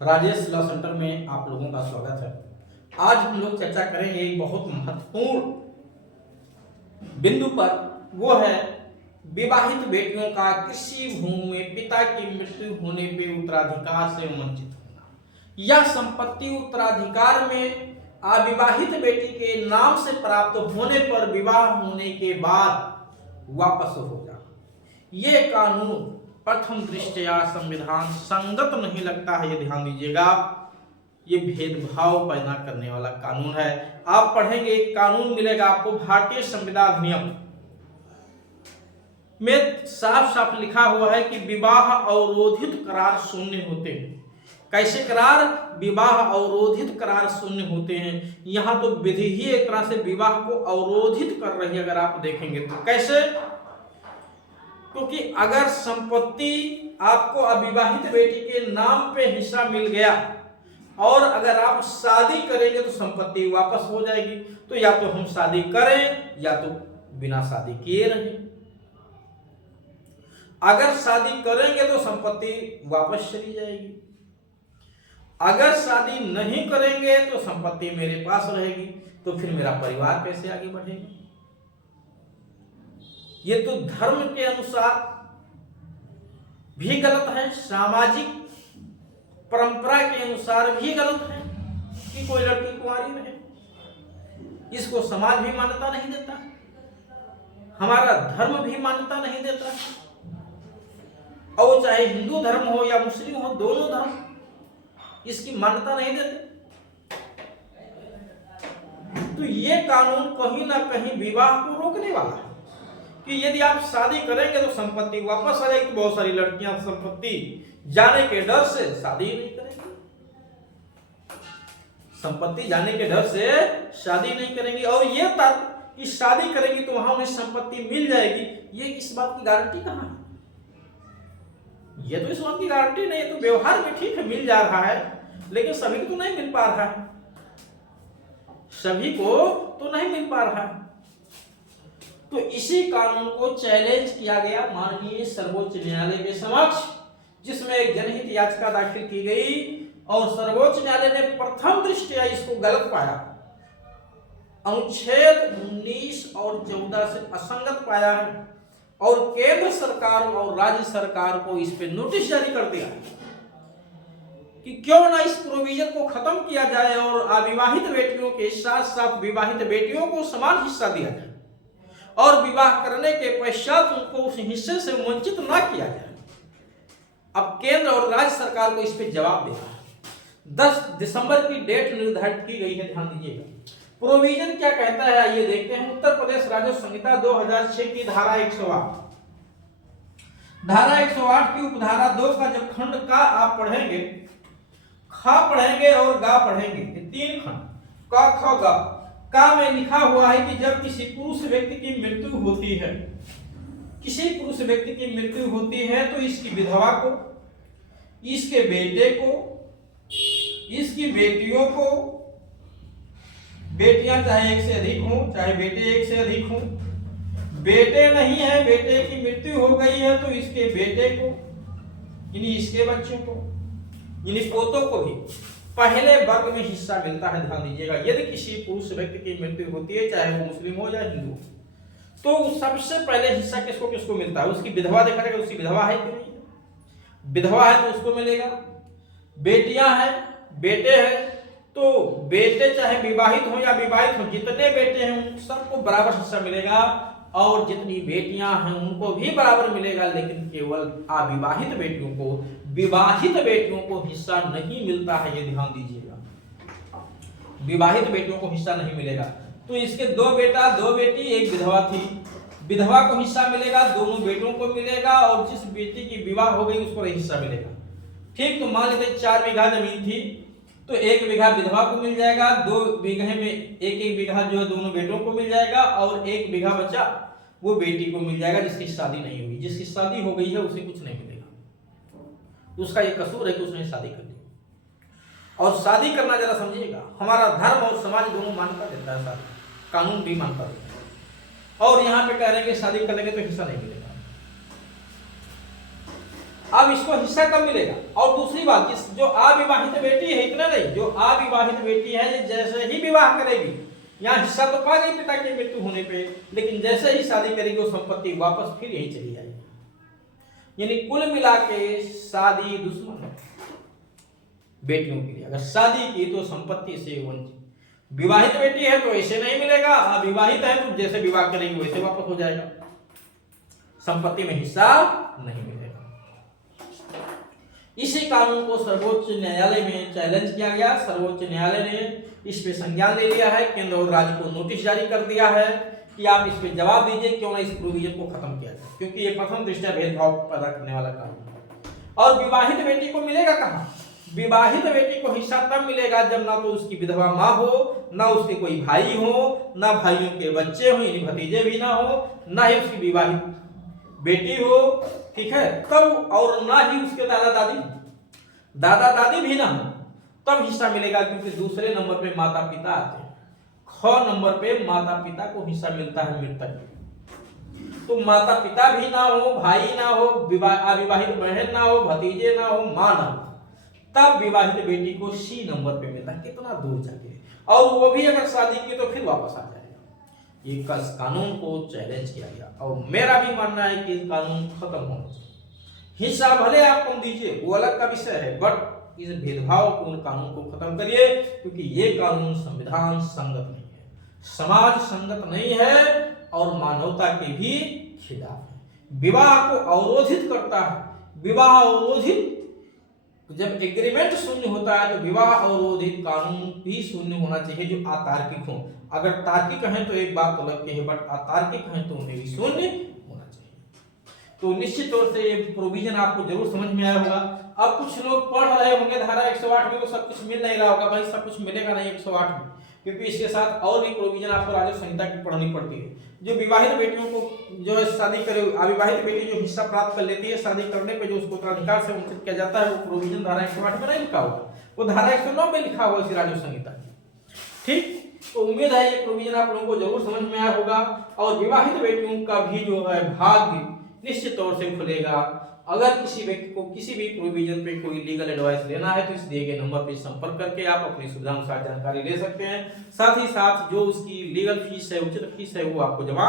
Rajesh law centre में आप लोगों का स्वागत है। आज हम लोग चर्चा करेंगे एक बहुत महत्वपूर्ण बिंदु पर, वो है विवाहित बेटियों का कृषि भूमि में पिता की मृत्यु होने पर उत्तराधिकार से वंचित होना। यह संपत्ति उत्तराधिकार में अविवाहित बेटी के नाम से प्राप्त होने पर विवाह होने के बाद वापस हो जाना। ये कानून प्रथम दृष्टया संविधान संगत नहीं लगता है, ये ध्यान दीजिएगा। ये भेदभाव पैदा करने वाला कानून है। आप पढ़ेंगे कानून मिलेगा आपको भारतीय संविधान अधिनियम में साफ साफ लिखा हुआ है कि विवाह अवरोधित करार शून्य होते हैं। कैसे करार? विवाह अवरोधित करार शून्य होते हैं। यहाँ तो विधि ही एक तरह से विवाह को अवरोधित कर रही है। अगर आप देखेंगे तो कैसे? क्योंकि अगर संपत्ति आपको अविवाहित बेटी के नाम पे हिस्सा मिल गया और अगर आप शादी करेंगे तो संपत्ति वापस हो जाएगी। तो या तो हम शादी करें या तो बिना शादी किए रहें। अगर शादी करेंगे तो संपत्ति वापस चली जाएगी, अगर शादी नहीं करेंगे तो संपत्ति मेरे पास रहेगी। तो फिर मेरा परिवार कैसे आगे बढ़ेगा? ये तो धर्म के अनुसार भी गलत है, सामाजिक परंपरा के अनुसार भी गलत है कि कोई लड़की कुंवारी रहे। इसको समाज भी मान्यता नहीं देता, हमारा धर्म भी मान्यता नहीं देता, और चाहे हिंदू धर्म हो या मुस्लिम हो, दोनों धर्म इसकी मान्यता नहीं देते। तो ये कानून कहीं ना कहीं विवाह को रोकने वाला है कि यदि आप शादी करेंगे तो संपत्ति वापस आ जाएगी। तो बहुत सारी लड़कियां संपत्ति जाने के डर से शादी नहीं करेंगी, संपत्ति जाने के डर से शादी नहीं करेंगी। और ये तर्क कि शादी करेंगी तो वहां उन्हें संपत्ति मिल जाएगी, ये इस बात की गारंटी कहां है? ये तो इस बात की गारंटी नहीं है। तो व्यवहार में ठीक है, मिल जा रहा है, लेकिन सभी को तो नहीं मिल पा रहा है, सभी को तो नहीं मिल पा रहा है। तो इसी कानून को चैलेंज किया गया माननीय सर्वोच्च न्यायालय के समक्ष, जिसमें एक जनहित याचिका दाखिल की गई और सर्वोच्च न्यायालय ने प्रथम दृष्टया इसको गलत पाया, अनुच्छेद 19 और 14 से असंगत पाया है और केंद्र सरकार और राज्य सरकार को इस पे नोटिस जारी कर दिया कि क्यों ना इस प्रोविजन को खत्म किया जाए और अविवाहित बेटियों के साथ साथ विवाहित बेटियों को समान हिस्सा दिया जाए और विवाह करने के पश्चात उनको उस हिस्से से वंचित ना किया जाए। अब केंद्र और राज्य सरकार को इस पे जवाब देना है। 10 दिसंबर की डेट निर्धारित की गई है, ध्यान दीजिएगा। प्रोविजन क्या कहता है आइए देखते हैं। उत्तर प्रदेश राजस्व संहिता 2006 की धारा 108, धारा 108 की उपधारा 2 का जब खंड का आप पढ़ेंगे, खा पढ़ेंगे और गा पढ़ेंगे, तीन खंड का ख गा। का में लिखा हुआ है कि जब किसी पुरुष व्यक्ति की मृत्यु होती है, किसी पुरुष व्यक्ति की मृत्यु होती है तो इसकी विधवा को, इसके बेटे को, इसकी बेटियों को, बेटियां चाहे एक से अधिक हों चाहे बेटे एक से अधिक हों, बेटे नहीं है, बेटे की मृत्यु हो गई है तो इसके बेटे को, यानी इसके बच्चों को, यानी पोतों को भी पहले वर्ग में हिस्सा मिलता है। ध्यान दीजिएगा, यदि किसी पुरुष व्यक्ति की मृत्यु होती है, चाहे वो मुस्लिम हो या हिंदू, तो सबसे पहले हिस्सा किसको किसको मिलता है? उसकी विधवा देखा जाएगा, उसकी विधवा है कि नहीं, विधवा है तो उसको मिलेगा। बेटियां हैं, बेटे हैं, तो बेटे चाहे विवाहित हो या विवाहित हो, जितने बेटे हैं उन सबको बराबर हिस्सा मिलेगा और जितनी बेटियां हैं उनको भी बराबर मिलेगा। लेकिन केवल अविवाहित बेटियों को, विवाहित बेटियों को हिस्सा नहीं मिलता है, ये ध्यान दीजिएगा। विवाहित बेटियों को हिस्सा नहीं मिलेगा। तो इसके 2 बेटा 2 बेटी, एक विधवा थी, विधवा को हिस्सा मिलेगा, दोनों बेटों को मिलेगा और जिस बेटी की विवाह हो गई उसको हिस्सा मिलेगा। ठीक, तो मान लेते 4 बीघा जमीन थी तो 1 बीघा विधवा को मिल जाएगा, 2 बीघे में 1-1 बीघा जो है दोनों बेटों को मिल जाएगा और 1 बीघा बचा वो बेटी को मिल जाएगा जिसकी शादी नहीं हुई। जिसकी शादी हो गई है उसे कुछ नहीं मिलेगा, उसका ये कसूर है कि उसने शादी कर ली। और शादी करना जरा समझिएगा, हमारा धर्म और समाज दोनों मान्यता देता है, शादी कानून भी मानता देता है। और यहाँ पे कह रहे हैं कि शादी कर लेंगे तो हिस्सा नहीं मिलेगा। अब इसको हिस्सा कब मिलेगा? और दूसरी बात, जो अविवाहित बेटी है, इतना नहीं, जो अविवाहित बेटी है ये जैसे ही विवाह करेगी, यहाँ हिस्सा तो पा गई पिता की मृत्यु होने पे, लेकिन जैसे ही शादी करेगी वो संपत्ति वापस फिर यही चली जाएगी। यानी कुल मिला के शादी दुश्मन है बेटियों के लिए। अगर शादी की तो संपत्ति से वंचित। विवाहित बेटी है तो ऐसे नहीं मिलेगा, अविवाहित है तो जैसे विवाह करेगी वैसे वापस हो जाएगा, संपत्ति में हिस्सा नहीं मिलेगा। इसी कानून को सर्वोच्च न्यायालय में चैलेंज किया गया। सर्वोच्च न्यायालय ने इस पे संज्ञान ले लिया है, केंद्र और राज्य को नोटिस जारी कर दिया है कि आप इस पे जवाब दीजिए, क्यों ना इस प्रोविजन को खत्म किया जाए, क्योंकि ये प्रथम दृष्टया भेदभाव पैदा करने वाला कानून है। और विवाहित बेटी को मिलेगा कहाँ? विवाहित बेटी को हिस्सा तब मिलेगा जब ना तो उसकी विधवा माँ हो, ना उसके कोई भाई हो, ना भाइयों के बच्चे हो यानी भतीजे भी ना हो, ना ही उसकी विवाहित बेटी हो, ठीक है, तब, और ना ही उसके दादा दादी भी ना हो, तब हिस्सा मिलेगा, क्योंकि दूसरे नंबर पे माता पिता आते हैं। ख नंबर पे माता पिता को हिस्सा मिलता है मृतक। तो माता पिता भी ना हो, भाई ना हो, अविवाहित बहन ना हो, भतीजे ना हो, माँ ना हो, तब विवाहित बेटी को सी नंबर पे मिलता है। कितना दूर जाके, और वो भी अगर शादी की तो फिर वापस आ जाएगा। ये कानून को चैलेंज किया गया और मेरा भी मानना है कि कानून खत्म होना चाहिए। हिस्सा भले आप कम दीजिए, वो अलग का विषय है, बट इस भेदभावपूर्ण कानून को खत्म करिए, क्योंकि ये कानून संविधान संगत नहीं है, समाज संगत नहीं है और मानवता के भी खिलाफ है। विवाह को अवरोधित करता है। विवाह अवरोधित, जब एग्रीमेंट शून्य होता है तो विवाह अवरोधित कानून भी शून्य होना चाहिए जो अतार्किक हो। अगर तार्किक है तो एक बात अलग है, बट अतार्किक है तो उन्हें भी शून्य होना चाहिए। तो निश्चित तौर से ये प्रोविजन आपको जरूर समझ में आया होगा। अब कुछ लोग पढ़ रहे होंगे धारा 108 में तो सब कुछ मिल नहीं रहा होगा। भाई सब कुछ मिलेगा नहीं 108 में, क्योंकि इसके साथ और भी प्रोविजन आपको राजस्व संहिता की पढ़नी पड़ती है। जो विवाहित बेटियों को जो है शादी करे, अविवाहित बेटी जो हिस्सा प्राप्त कर लेती है शादी करने पे, जो उसको उत्तराधिकार से वंचित किया जाता है, वो प्रोविजन धारा 108 में नहीं लिखा होगा, वो धारा 109 में लिखा हुआ इसी राजस्व संहिता की। ठीक, तो उम्मीद है ये प्रोविजन आप लोगों को जरूर समझ में आया होगा। और विवाहित बेटियों का भी जो है भाग्य निश्चित तौर से खुलेगा। अगर किसी व्यक्ति को किसी भी प्रोविजन पे कोई लीगल एडवाइस लेना है तो इस दिए गए नंबर पर संपर्क करके आप अपनी सुविधानुसार जानकारी ले सकते हैं। साथ ही साथ जो उसकी लीगल फीस है, उचित फीस है, वो आपको जमा